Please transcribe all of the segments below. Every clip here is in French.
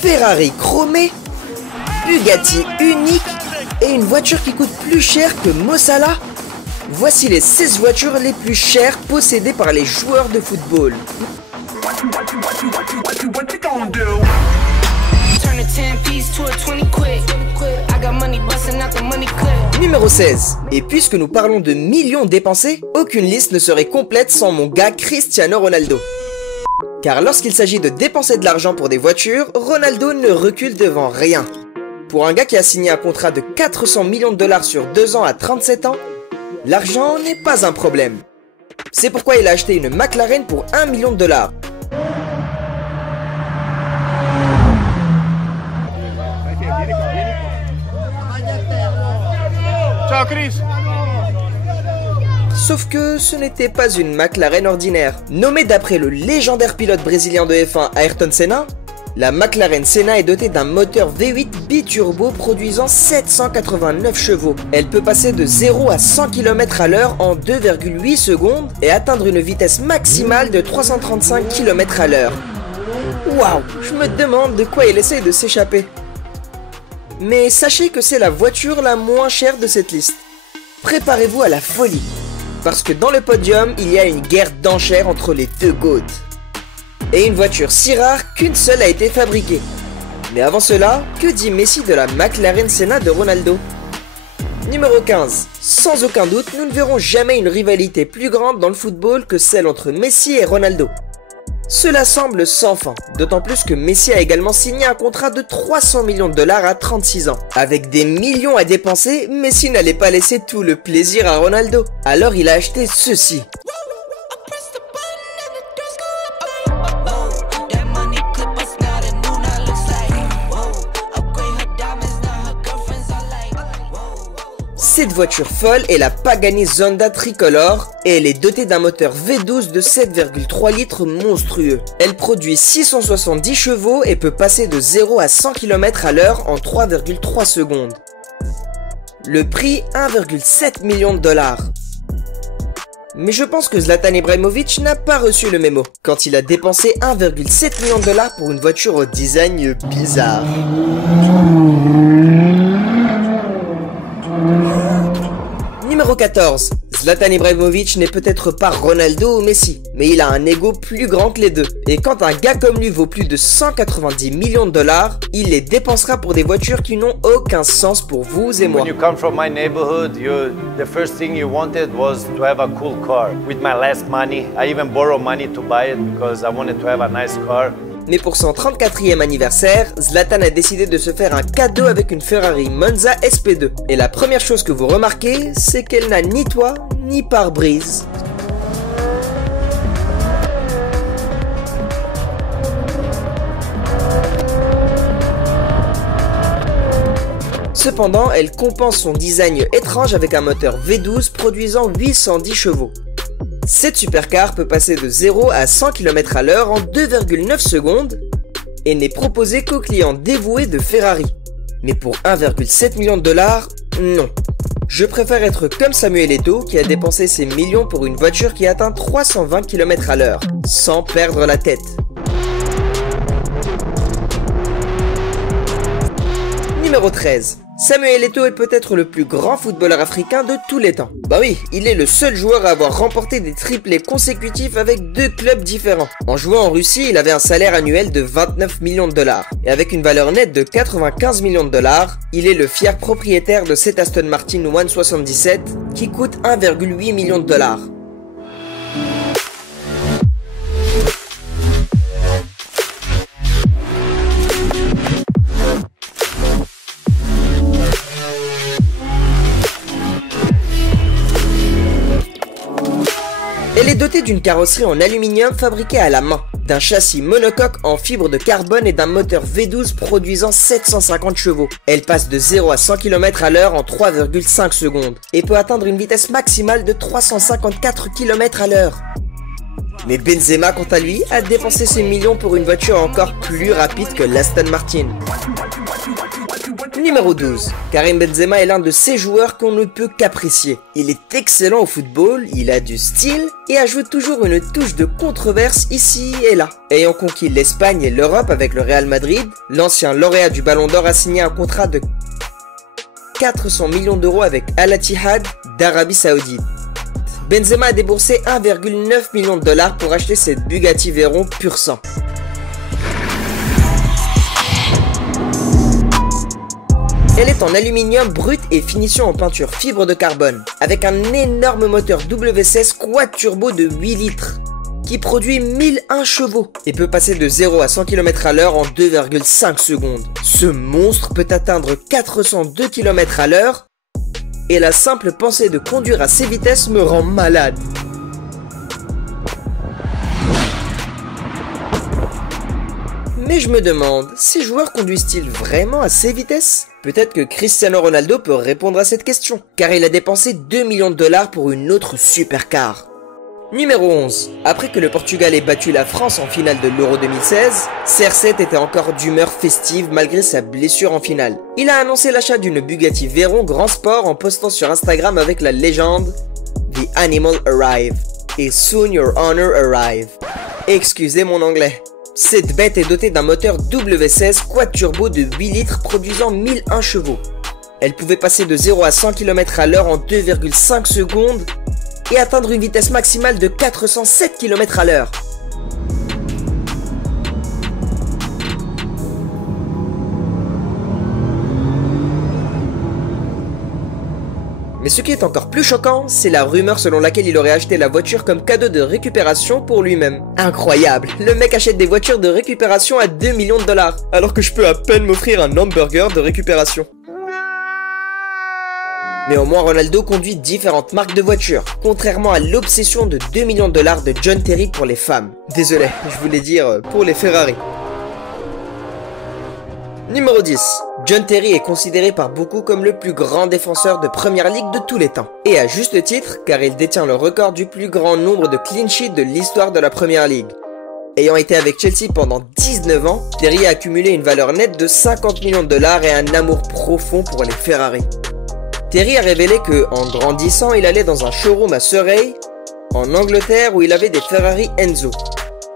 Ferrari chromée, Bugatti unique et une voiture qui coûte plus cher que Mo Salah. Voici les 16 voitures les plus chères possédées par les joueurs de football. Numéro 16. Et puisque nous parlons de millions dépensés, aucune liste ne serait complète sans mon gars Cristiano Ronaldo. Car lorsqu'il s'agit de dépenser de l'argent pour des voitures, Ronaldo ne recule devant rien. Pour un gars qui a signé un contrat de 400 millions de dollars sur 2 ans à 37 ans, l'argent n'est pas un problème. C'est pourquoi il a acheté une McLaren pour 1 million de dollars. Ciao Chris. Sauf que ce n'était pas une McLaren ordinaire. Nommée d'après le légendaire pilote brésilien de F1 Ayrton Senna, la McLaren Senna est dotée d'un moteur V8 biturbo produisant 789 chevaux. Elle peut passer de 0 à 100 km à l'heure en 2,8 secondes et atteindre une vitesse maximale de 335 km à l'heure. Waouh, je me demande de quoi il essaye de s'échapper. Mais sachez que c'est la voiture la moins chère de cette liste. Préparez-vous à la folie, parce que dans le podium, il y a une guerre d'enchères entre les deux GOAT. Et une voiture si rare qu'une seule a été fabriquée. Mais avant cela, que dit Messi de la McLaren Senna de Ronaldo? Numéro 15. Sans aucun doute, nous ne verrons jamais une rivalité plus grande dans le football que celle entre Messi et Ronaldo. Cela semble sans fin, d'autant plus que Messi a également signé un contrat de 300 millions de dollars à 36 ans. Avec des millions à dépenser, Messi n'allait pas laisser tout le plaisir à Ronaldo. Alors il a acheté ceci. Cette voiture folle est la Pagani Zonda tricolore et elle est dotée d'un moteur V12 de 7,3 litres monstrueux. Elle produit 670 chevaux et peut passer de 0 à 100 km à l'heure en 3,3 secondes. Le prix 1,7 million de dollars. Mais je pense que Zlatan Ibrahimovic n'a pas reçu le mémo quand il a dépensé 1,7 million de dollars pour une voiture au design bizarre. Numéro 14. Zlatan Ibrahimovic n'est peut-être pas Ronaldo ou Messi, mais il a un ego plus grand que les deux. Et quand un gars comme lui vaut plus de 190 millions de dollars, il les dépensera pour des voitures qui n'ont aucun sens pour vous et moi. When you come from my neighborhood, the first thing you wanted was to have a cool car. With my last money, I even borrowed money to buy it because I wanted to have a nice car. Mais pour son 34e anniversaire, Zlatan a décidé de se faire un cadeau avec une Ferrari Monza SP2. Et la première chose que vous remarquez, c'est qu'elle n'a ni toit, ni pare-brise. Cependant, elle compense son design étrange avec un moteur V12 produisant 810 chevaux. Cette supercar peut passer de 0 à 100 km à l'heure en 2,9 secondes et n'est proposée qu'aux clients dévoués de Ferrari. Mais pour 1,7 million de dollars, non. Je préfère être comme Samuel Eto'o qui a dépensé ses millions pour une voiture qui atteint 320 km à l'heure, sans perdre la tête. Numéro 13. Samuel Eto'o est peut-être le plus grand footballeur africain de tous les temps. Bah oui, il est le seul joueur à avoir remporté des triplés consécutifs avec 2 clubs différents. En jouant en Russie, il avait un salaire annuel de 29 millions de dollars. Et avec une valeur nette de 95 millions de dollars, il est le fier propriétaire de cette Aston Martin 177 qui coûte 1,8 million de dollars. Elle est dotée d'une carrosserie en aluminium fabriquée à la main, d'un châssis monocoque en fibre de carbone et d'un moteur V12 produisant 750 chevaux. Elle passe de 0 à 100 km à l'heure en 3,5 secondes et peut atteindre une vitesse maximale de 354 km à l'heure. Mais Benzema, quant à lui, a dépensé ses millions pour une voiture encore plus rapide que l'Aston Martin. Numéro 12. Karim Benzema est l'un de ces joueurs qu'on ne peut qu'apprécier. Il est excellent au football, il a du style et ajoute toujours une touche de controverse ici et là. Ayant conquis l'Espagne et l'Europe avec le Real Madrid, l'ancien lauréat du Ballon d'Or a signé un contrat de 400 millions d'euros avec Al Ittihad d'Arabie Saoudite. Benzema a déboursé 1,9 million de dollars pour acheter cette Bugatti Veyron pur sang. Elle est en aluminium brut et finition en peinture fibre de carbone, avec un énorme moteur W16 quad turbo de 8 litres, qui produit 1001 chevaux et peut passer de 0 à 100 km/h en 2,5 secondes. Ce monstre peut atteindre 402 km/h et la simple pensée de conduire à ces vitesses me rend malade. Mais je me demande, ces joueurs conduisent-ils vraiment à ces vitesses? Peut-être que Cristiano Ronaldo peut répondre à cette question, car il a dépensé 2 millions de dollars pour une autre supercar. Numéro 11. Après que le Portugal ait battu la France en finale de l'Euro 2016, CR7 était encore d'humeur festive malgré sa blessure en finale. Il a annoncé l'achat d'une Bugatti Veyron Grand Sport en postant sur Instagram avec la légende « The animal arrive et soon your honor arrive ». Excusez mon anglais. Cette bête est dotée d'un moteur W16 quad turbo de 8 litres produisant 1001 chevaux. Elle pouvait passer de 0 à 100 km/h en 2,5 secondes et atteindre une vitesse maximale de 407 km/h. Mais ce qui est encore plus choquant, c'est la rumeur selon laquelle il aurait acheté la voiture comme cadeau de récupération pour lui-même. Incroyable, le mec achète des voitures de récupération à 2 millions de dollars, alors que je peux à peine m'offrir un hamburger de récupération. Mais au moins Ronaldo conduit différentes marques de voitures, contrairement à l'obsession de 2 millions de dollars de John Terry pour les femmes. Désolé, je voulais dire pour les Ferrari. Numéro 10. John Terry est considéré par beaucoup comme le plus grand défenseur de Première Ligue de tous les temps. Et à juste titre, car il détient le record du plus grand nombre de clean sheets de l'histoire de la Première Ligue. Ayant été avec Chelsea pendant 19 ans, Terry a accumulé une valeur nette de 50 millions de dollars et un amour profond pour les Ferrari. Terry a révélé que, en grandissant, il allait dans un showroom à Surrey, en Angleterre, où il avait des Ferrari Enzo.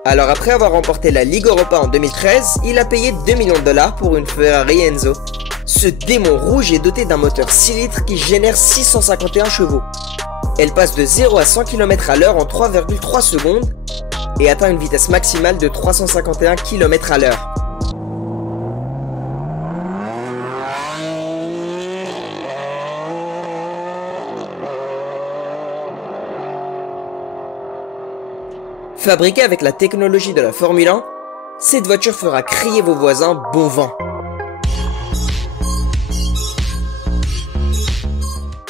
Alors après avoir remporté la Ligue Europa en 2013, il a payé 2 millions de dollars pour une Ferrari Enzo. Ce démon rouge est doté d'un moteur 6 litres qui génère 651 chevaux. Elle passe de 0 à 100 km/h en 3,3 secondes et atteint une vitesse maximale de 351 km/h. Fabriquée avec la technologie de la Formule 1, cette voiture fera crier vos voisins bon vent.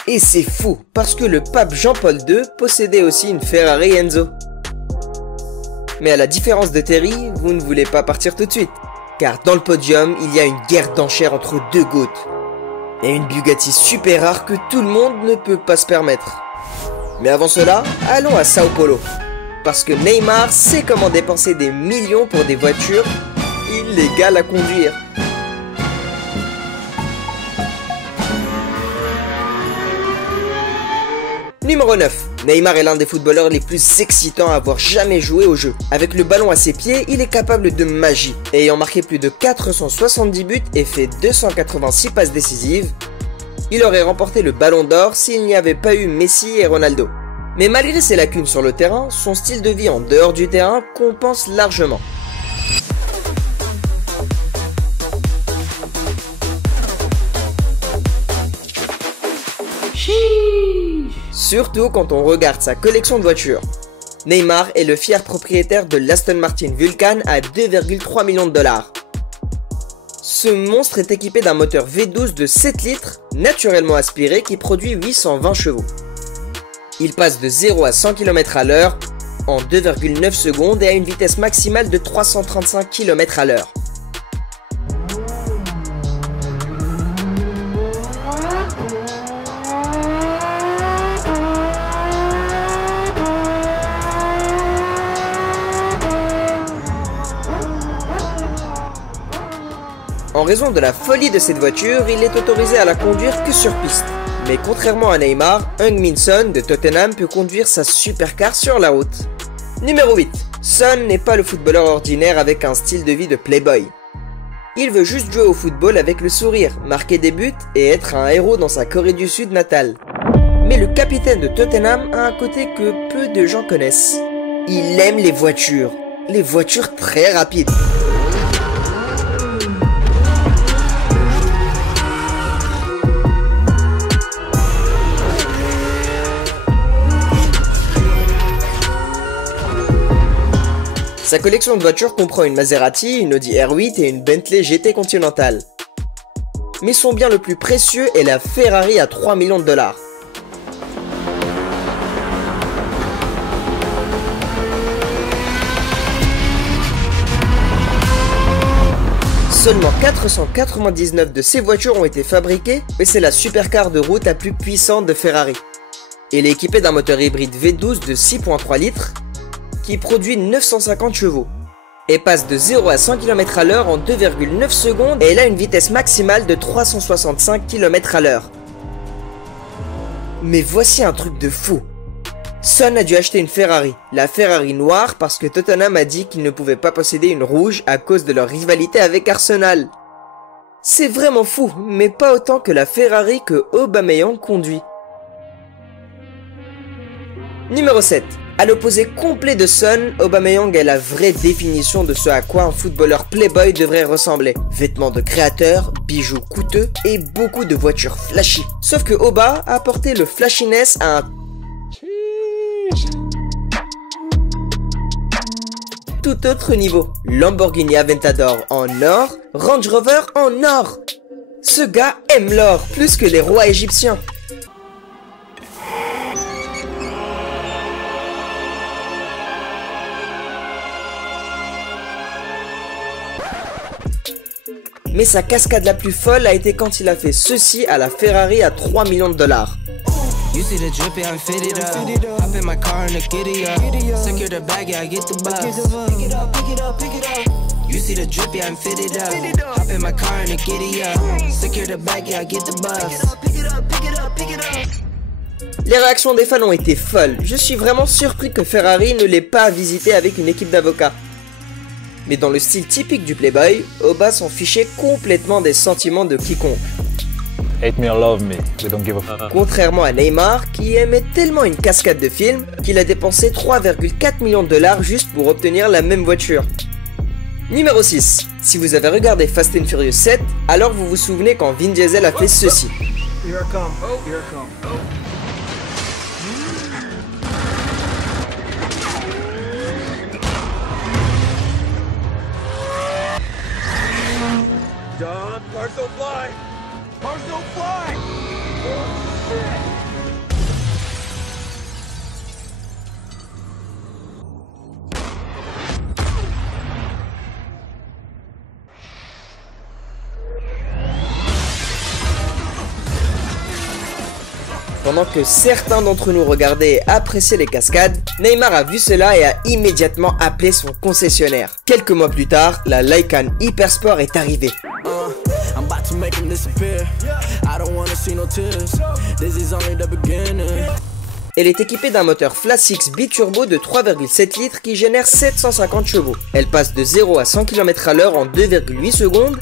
Et c'est fou, parce que le pape Jean-Paul II possédait aussi une Ferrari Enzo. Mais à la différence de Terry, vous ne voulez pas partir tout de suite, car dans le podium, il y a une guerre d'enchères entre deux GOAT. Et une Bugatti super rare que tout le monde ne peut pas se permettre. Mais avant cela, allons à Sao Paulo. Parce que Neymar sait comment dépenser des millions pour des voitures illégales à conduire. Numéro 9. Neymar est l'un des footballeurs les plus excitants à avoir jamais joué au jeu. Avec le ballon à ses pieds, il est capable de magie. Ayant marqué plus de 470 buts et fait 286 passes décisives, il aurait remporté le Ballon d'Or s'il n'y avait pas eu Messi et Ronaldo. Mais malgré ses lacunes sur le terrain, son style de vie en dehors du terrain compense largement. Surtout quand on regarde sa collection de voitures. Neymar est le fier propriétaire de l'Aston Martin Vulcan à 2,3 millions de dollars. Ce monstre est équipé d'un moteur V12 de 7 litres, naturellement aspiré, qui produit 820 chevaux. Il passe de 0 à 100 km/h en 2,9 secondes et a une vitesse maximale de 335 km/h. En raison de la folie de cette voiture, il est autorisé à la conduire que sur piste. Mais contrairement à Neymar, Heung-min Son de Tottenham peut conduire sa supercar sur la route. Numéro 8. Son n'est pas le footballeur ordinaire avec un style de vie de playboy. Il veut juste jouer au football avec le sourire, marquer des buts et être un héros dans sa Corée du Sud natale. Mais le capitaine de Tottenham a un côté que peu de gens connaissent. Il aime les voitures très rapides. Sa collection de voitures comprend une Maserati, une Audi R8 et une Bentley GT Continental. Mais son bien le plus précieux est la Ferrari à 3 millions de dollars. Seulement 499 de ces voitures ont été fabriquées, mais c'est la supercar de route la plus puissante de Ferrari. Elle est équipée d'un moteur hybride V12 de 6.3 litres, qui produit 950 chevaux. Elle passe de 0 à 100 km à l'heure en 2,9 secondes et elle a une vitesse maximale de 365 km à l'heure. Mais voici un truc de fou. Son a dû acheter une Ferrari, la Ferrari noire parce que Tottenham a dit qu'il ne pouvait pas posséder une rouge à cause de leur rivalité avec Arsenal. C'est vraiment fou, mais pas autant que la Ferrari que Aubameyang conduit. Numéro 7. À l'opposé complet de Son, Aubameyang est la vraie définition de ce à quoi un footballeur playboy devrait ressembler. Vêtements de créateur, bijoux coûteux et beaucoup de voitures flashy. Sauf que Oba a apporté le flashiness à un tout autre niveau. Lamborghini Aventador en or, Range Rover en or. Ce gars aime l'or plus que les rois égyptiens. Mais sa cascade la plus folle a été quand il a fait ceci à la Ferrari à 3 millions de dollars. You see the drippy, I'm fitted up. Hop in my car and the giddy up. Secure the bag, yeah, I get the bus. Pick it up, pick it up, pick it up. You see the drippy, I'm fitted up. Hop in my car and the giddy up. Secure the bag, yeah, I get the bus. Pick it up, pick it up, pick it up. Les réactions des fans ont été folles. Je suis vraiment surpris que Ferrari ne l'ait pas visité avec une équipe d'avocats. Mais dans le style typique du playboy, Oba s'en fichait complètement des sentiments de quiconque. Hate me or love me, we don't give a fuck. Contrairement à Neymar, qui aimait tellement une cascade de films qu'il a dépensé 3,4 millions de dollars juste pour obtenir la même voiture. Numéro 6. Si vous avez regardé Fast and Furious 7, alors vous vous souvenez quand Vin Diesel a fait ceci. Here I come. Here I come. Done. Cars don't fly. Cars don't fly. Oh, shit. Pendant que certains d'entre nous regardaient et appréciaient les cascades, Neymar a vu cela et a immédiatement appelé son concessionnaire. Quelques mois plus tard, la Lycan Hypersport est arrivée. Elle est équipée d'un moteur Flasix biturbo de 3,7 litres qui génère 750 chevaux. Elle passe de 0 à 100 km à l'heure en 2,8 secondes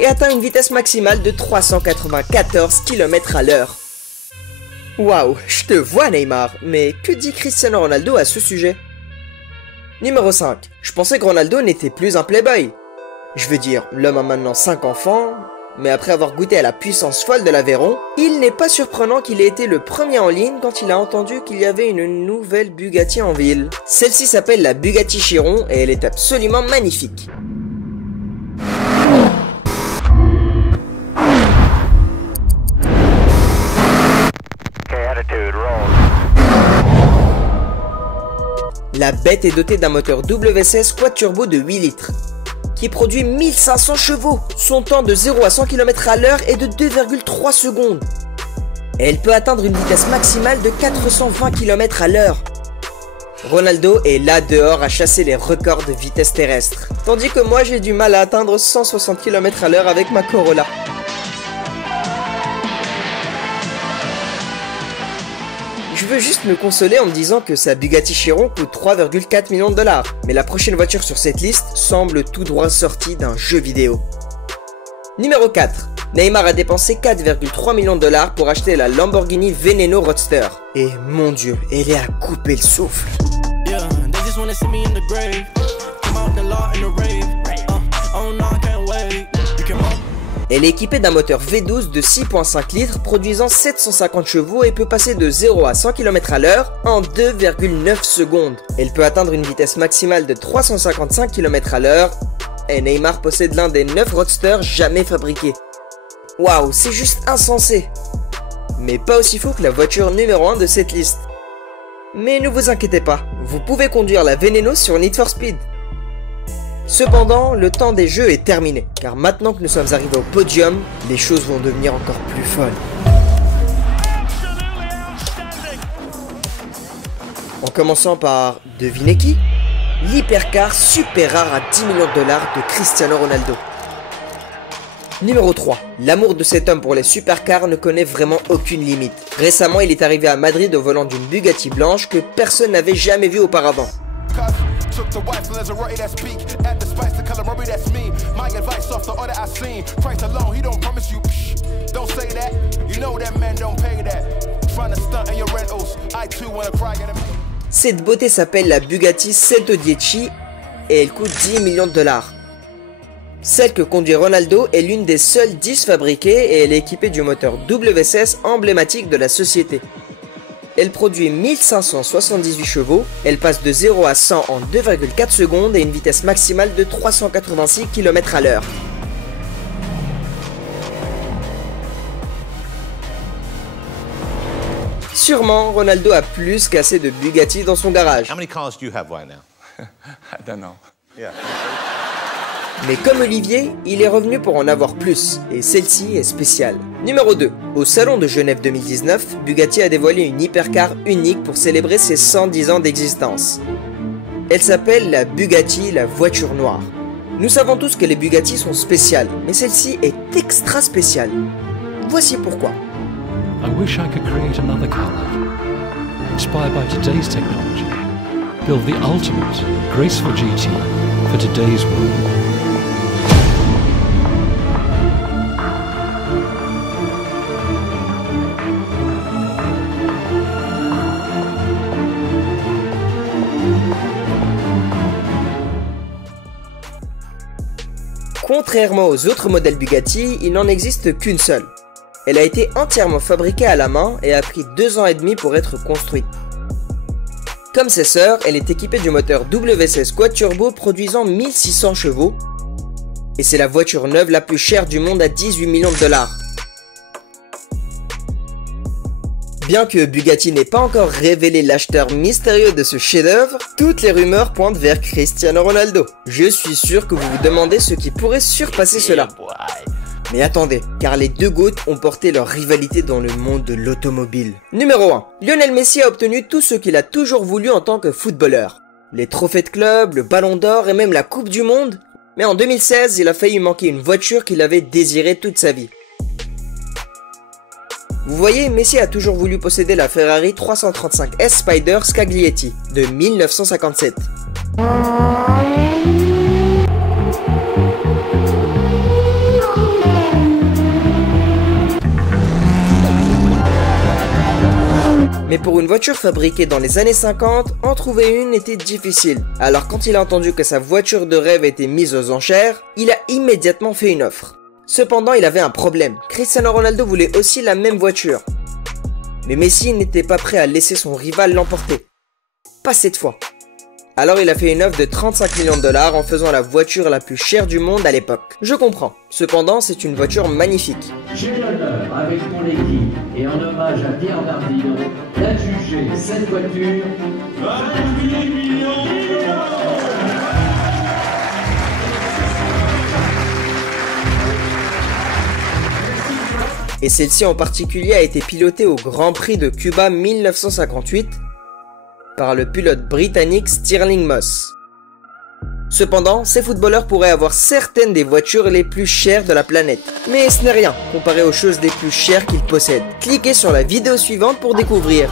et atteint une vitesse maximale de 394 km à l'heure. Waouh, je te vois Neymar, mais que dit Cristiano Ronaldo à ce sujet? Numéro 5. Je pensais que Ronaldo n'était plus un playboy. Je veux dire, l'homme a maintenant 5 enfants, mais après avoir goûté à la puissance folle de l'Aveyron, il n'est pas surprenant qu'il ait été le premier en ligne quand il a entendu qu'il y avait une nouvelle Bugatti en ville. Celle-ci s'appelle la Bugatti Chiron et elle est absolument magnifique. La bête est dotée d'un moteur W16 quad turbo de 8 litres, qui produit 1500 chevaux. Son temps de 0 à 100 km à l'heure est de 2,3 secondes. Elle peut atteindre une vitesse maximale de 420 km à l'heure. Ronaldo est là dehors à chasser les records de vitesse terrestre, tandis que moi j'ai du mal à atteindre 160 km/h avec ma Corolla. Je veux juste me consoler en me disant que sa Bugatti Chiron coûte 3,4 millions de dollars, mais la prochaine voiture sur cette liste semble tout droit sortie d'un jeu vidéo. Numéro 4. Neymar a dépensé 4,3 millions de dollars pour acheter la Lamborghini Veneno Roadster. Et mon dieu, elle est à couper le souffle. Elle est équipée d'un moteur V12 de 6,5 litres produisant 750 chevaux et peut passer de 0 à 100 km/h en 2,9 secondes. Elle peut atteindre une vitesse maximale de 355 km/h et Neymar possède l'un des 9 roadsters jamais fabriqués. Waouh, c'est juste insensé. Mais pas aussi fou que la voiture numéro 1 de cette liste. Mais ne vous inquiétez pas, vous pouvez conduire la Veneno sur Need for Speed. Cependant, le temps des jeux est terminé, car maintenant que nous sommes arrivés au podium, les choses vont devenir encore plus folles. En commençant par, devinez qui? L'hypercar super rare à 10 millions de dollars de Cristiano Ronaldo. Numéro 3. L'amour de cet homme pour les supercars ne connaît vraiment aucune limite. Récemment, il est arrivé à Madrid au volant d'une Bugatti blanche que personne n'avait jamais vue auparavant. Cette beauté s'appelle la Bugatti Dieci et elle coûte 10 millions de dollars. Celle que conduit Ronaldo est l'une des seules 10 fabriquées et elle est équipée du moteur W16 emblématique de la société. Elle produit 1578 chevaux, elle passe de 0 à 100 en 2,4 secondes et une vitesse maximale de 386 km/h. Sûrement, Ronaldo a plus qu'assez de Bugatti dans son garage. How many cars do you have right now? I don't know. Yeah. Mais comme Olivier, il est revenu pour en avoir plus, et celle-ci est spéciale. Numéro 2. Au Salon de Genève 2019, Bugatti a dévoilé une hypercar unique pour célébrer ses 110 ans d'existence. Elle s'appelle la Bugatti, la voiture noire. Nous savons tous que les Bugatti sont spéciales, mais celle-ci est extra spéciale. Voici pourquoi. I wish I could create another car inspired by today's technology. Build the ultimate, graceful GT for today's world. Contrairement aux autres modèles Bugatti, il n'en existe qu'une seule. Elle a été entièrement fabriquée à la main et a pris 2 ans et demi pour être construite. Comme ses sœurs, elle est équipée du moteur W16 quad-turbo produisant 1600 chevaux et c'est la voiture neuve la plus chère du monde à 18 millions de dollars. Bien que Bugatti n'ait pas encore révélé l'acheteur mystérieux de ce chef-d'œuvre, toutes les rumeurs pointent vers Cristiano Ronaldo. Je suis sûr que vous vous demandez ce qui pourrait surpasser cela. Mais attendez, car les deux GOAT ont porté leur rivalité dans le monde de l'automobile. Numéro 1. Lionel Messi a obtenu tout ce qu'il a toujours voulu en tant que footballeur. Les trophées de club, le ballon d'or et même la Coupe du Monde. Mais en 2016, il a failli manquer une voiture qu'il avait désirée toute sa vie. Vous voyez, Messi a toujours voulu posséder la Ferrari 335 S Spider Scaglietti de 1957. Mais pour une voiture fabriquée dans les années 50, en trouver une était difficile. Alors quand il a entendu que sa voiture de rêve était mise aux enchères, il a immédiatement fait une offre. Cependant, il avait un problème. Cristiano Ronaldo voulait aussi la même voiture. Mais Messi n'était pas prêt à laisser son rival l'emporter. Pas cette fois. Alors il a fait une offre de 35 millions de dollars en faisant la voiture la plus chère du monde à l'époque. Je comprends. Cependant, c'est une voiture magnifique. J'ai l'honneur, avec mon équipe et en hommage à Pierre Bardino, d'adjuger cette voiture 28 millions d'euros. Et celle-ci en particulier a été pilotée au Grand Prix de Cuba 1958 par le pilote britannique Stirling Moss. Cependant, ces footballeurs pourraient avoir certaines des voitures les plus chères de la planète. Mais ce n'est rien comparé aux choses les plus chères qu'ils possèdent. Cliquez sur la vidéo suivante pour découvrir.